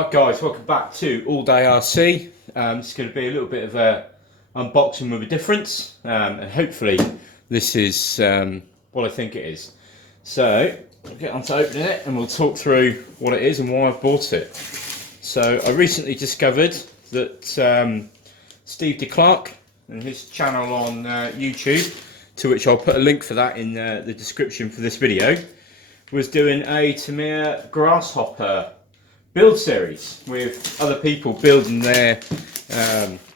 Alright guys, welcome back to All Day RC. It's going to be a little bit of a unboxing with a difference, and hopefully this is what I think it is. So I'll get on to opening it and we'll talk through what it is and why I've bought it. So I recently discovered that Steve Declark and his channel on YouTube, to which I'll put a link for that in the description for this video, was doing a Tamiya Grasshopper build series with other people building their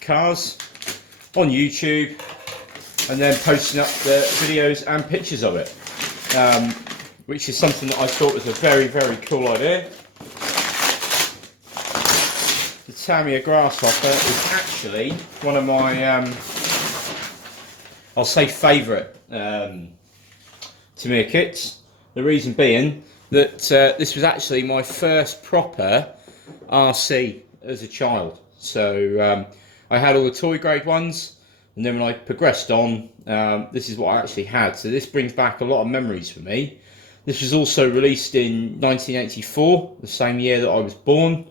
cars on YouTube and then posting up the videos and pictures of it, which is something that I thought was a very, very cool idea. The Tamiya Grasshopper is actually one of my, I'll say favourite Tamiya kits. The reason being that this was actually my first proper RC as a child. So I had all the toy grade ones, and then when I progressed on, this is what I actually had. So this brings back a lot of memories for me. This was also released in 1984, the same year that I was born.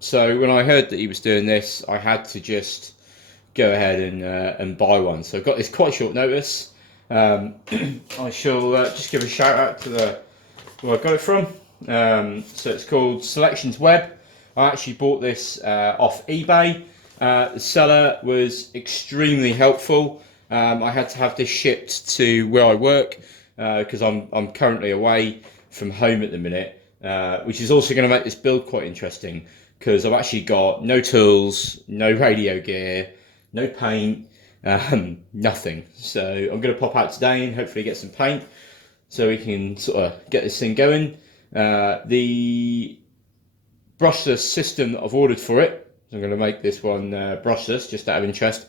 So when I heard that he was doing this, I had to just go ahead and buy one. So I got this quite short notice. I shall just give a shout out to where I got it from. So it's called Selections Web. I actually bought this off eBay. The seller was extremely helpful. I had to have this shipped to where I work because I'm currently away from home at the minute, which is also going to make this build quite interesting because I've actually got no tools, no radio gear, no paint, nothing. So I'm going to pop out today and hopefully get some paint so we can sort of get this thing going. The brushless system that I've ordered for it, so I'm going to make this one brushless just out of interest,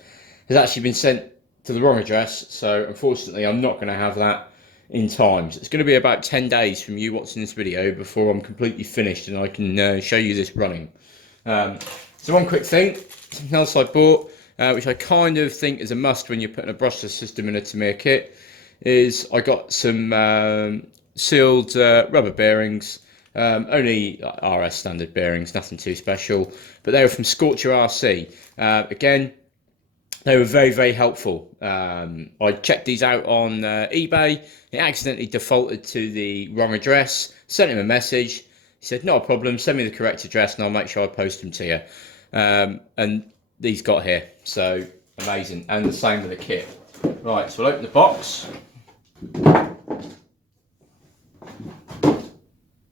has actually been sent to the wrong address, so unfortunately I'm not going to have that in time. So it's going to be about 10 days from you watching this video before I'm completely finished and I can show you this running. So one quick thing, something else I bought, which I kind of think is a must when you're putting a brushless system in a Tamiya kit, is I got some sealed rubber bearings, only RS standard bearings, nothing too special, but they were from Scorcher RC. Again, they were very, very helpful. I checked these out on eBay. It accidentally defaulted to the wrong address, sent him a message. He said, not a problem, send me the correct address and I'll make sure I post them to you. And these got here, so amazing. And the same with the kit. Right, so we'll open the box.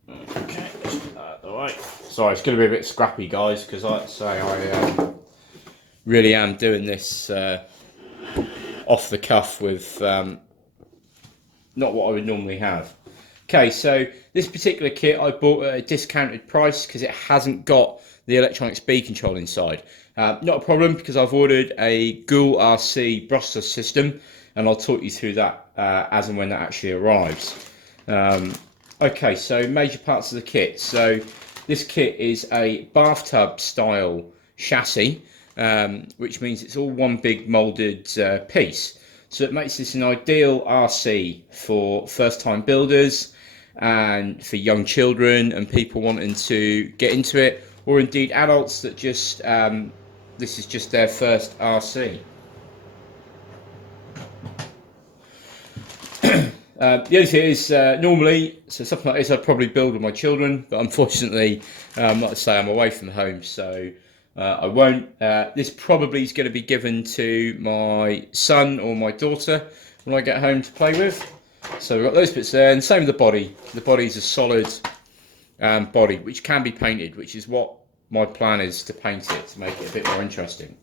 Okay, let's put that out of the way. Sorry, it's going to be a bit scrappy, guys, because like I say, I really am doing this off the cuff with not what I would normally have. Okay, so this particular kit I bought at a discounted price because it hasn't got the electronic speed control inside. Not a problem because I've ordered a Ghoul RC brushless system and I'll talk you through that as and when that actually arrives. Okay, so major parts of the kit. So this kit is a bathtub style chassis, which means it's all one big moulded piece. So it makes this an ideal RC for first time builders and for young children and people wanting to get into it, or indeed adults that just this is just their first RC. The other thing is normally, so something like this I'd probably build with my children, but unfortunately, like I say, I'm away from home, so I won't. This probably is going to be given to my son or my daughter when I get home to play with. So we've got those bits there, and same with the body. The body is a solid body, which can be painted, which is what my plan is, to paint it, to make it a bit more interesting.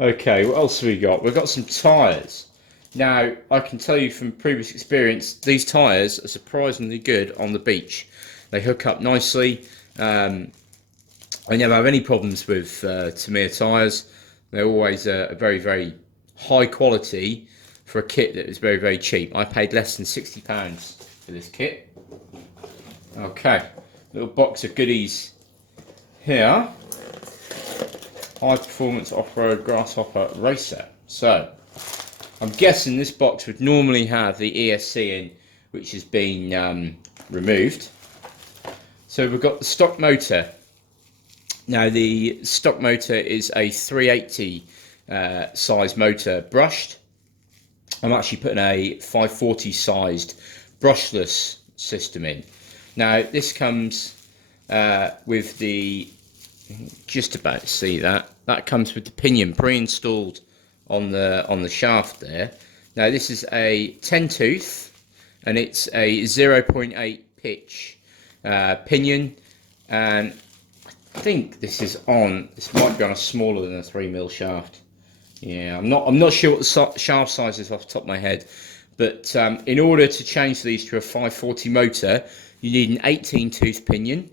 Okay, what else have we got? We've got some tyres. Now, I can tell you from previous experience, these tyres are surprisingly good on the beach. They hook up nicely. I never have any problems with Tamiya tyres. They're always a very, very high quality for a kit that is very, very cheap. I paid less than £60 for this kit. Okay, little box of goodies here. High Performance Off-Road Grasshopper Racer. So, I'm guessing this box would normally have the ESC in, which has been removed. So we've got the stock motor. Now the stock motor is a 380 size motor brushed. I'm actually putting a 540 sized brushless system in. Now this comes with the, just about see that comes with the pinion pre-installed on the shaft there. Now this is a 10 tooth and it's a 0.8 pitch pinion, and I think this might be on a smaller than a 3mm shaft. Yeah, I'm not sure what the shaft size is off the top of my head, but in order to change these to a 540 motor, you need an 18 tooth pinion,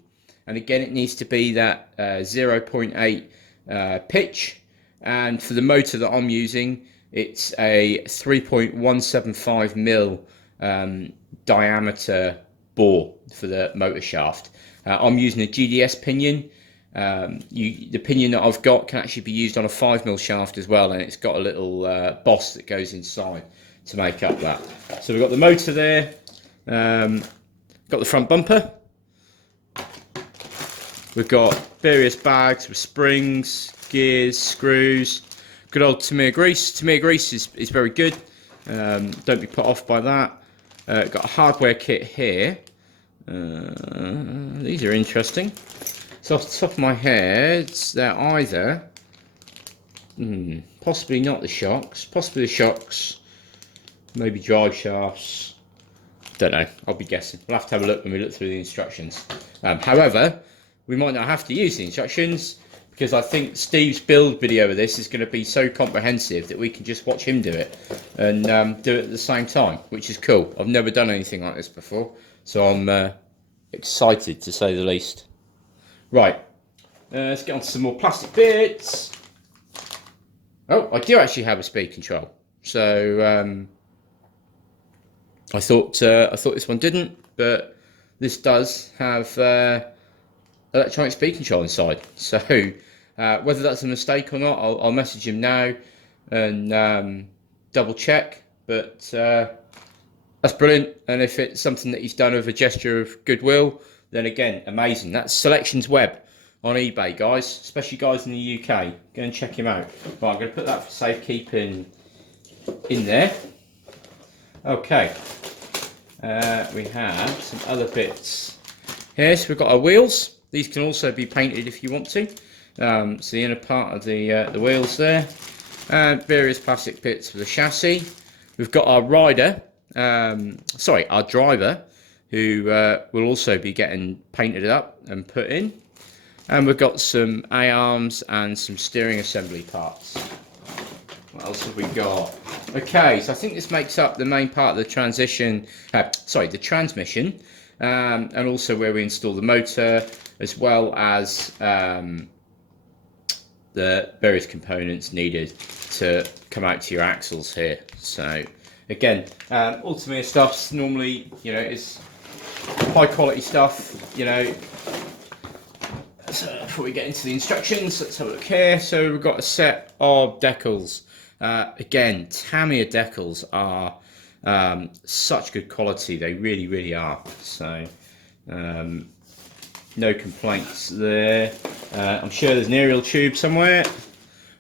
and again it needs to be that 0.8 pitch, and for the motor that I'm using, it's a 3.175mm diameter bore for the motor shaft. I'm using a GDS pinion. The pinion that I've got can actually be used on a 5mm shaft as well, and it's got a little boss that goes inside to make up that. So we've got the motor there, got the front bumper, we've got various bags with springs, gears, screws, good old Tamiya grease. Tamiya grease is very good, don't be put off by that. Got a hardware kit here. These are interesting. So off the top of my head, they're either possibly not the shocks, possibly the shocks, maybe drive shafts. Don't know. I'll be guessing. We'll have to have a look when we look through the instructions. However, we might not have to use the instructions because I think Steve's build video of this is going to be so comprehensive that we can just watch him do it and do it at the same time, which is cool. I've never done anything like this before, so I'm excited to say the least. Right, let's get on to some more plastic bits. Oh, I do actually have a speed control. So I thought this one didn't, but this does have electronic speed control inside. So whether that's a mistake or not, I'll message him now and double check. But that's brilliant. And if it's something that he's done with a gesture of goodwill, then again, amazing. That's Selections Web on eBay, guys, especially guys in the UK. Go and check him out. Right, I'm going to put that for safekeeping in there. Okay, we have some other bits here. So we've got our wheels. These can also be painted if you want to. So the inner part of the wheels there, and various plastic bits for the chassis. We've got our rider, our driver, who will also be getting painted up and put in. And we've got some A-arms and some steering assembly parts. What else have we got? Okay, so I think this makes up the main part of the transmission, the transmission, and also where we install the motor, as well as the various components needed to come out to your axles here. So again, all Tamiya stuff's normally, is high quality stuff, So before we get into the instructions, let's have a look here. So we've got a set of decals. Again, Tamiya decals are such good quality. They really, really are. So no complaints there. I'm sure there's an aerial tube somewhere.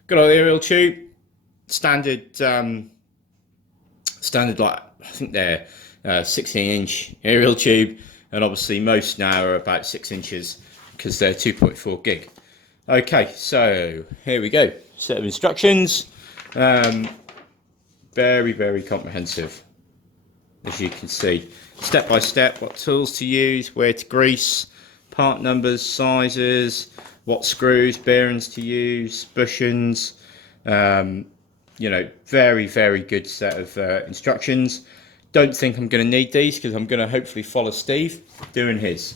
Good old aerial tube. Standard, like, I think they're 16-inch aerial tube, and obviously most now are about 6 inches because they're 2.4 gig. Okay, so here we go. Set of instructions. Very, very comprehensive, as you can see. Step by step, what tools to use, where to grease, part numbers, sizes, what screws, bearings to use, bushings. Very, very good set of instructions. Don't think I'm going to need these because I'm going to hopefully follow Steve doing his.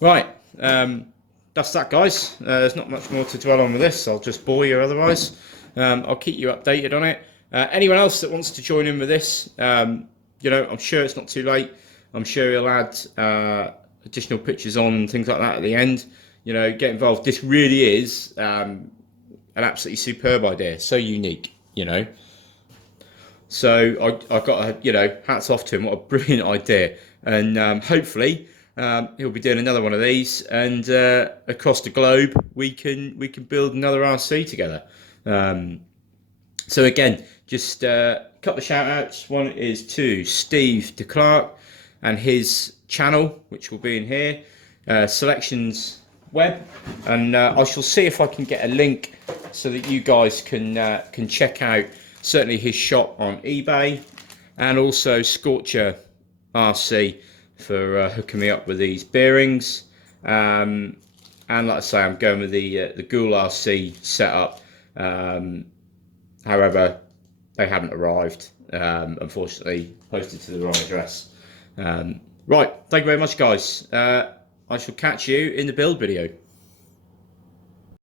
Right, that's that, guys. There's not much more to dwell on with this. I'll just bore you otherwise. I'll keep you updated on it. Anyone else that wants to join in with this, I'm sure it's not too late. I'm sure he'll add additional pictures on and things like that at the end. Get involved. This really is an absolutely superb idea. So unique, So I've got hats off to him. What a brilliant idea. And hopefully he'll be doing another one of these, and across the globe we can build another RC together. So again, just a couple of shout outs. One is to Steve Declark and his channel, which will be in here, Selections Web, and I shall see if I can get a link so that you guys can check out certainly his shop on eBay, and also Scorcher RC for hooking me up with these bearings. And like I say, I'm going with the Ghoul RC setup. However, they haven't arrived, unfortunately, posted to the wrong address. Right, thank you very much, guys. I shall catch you in the build video.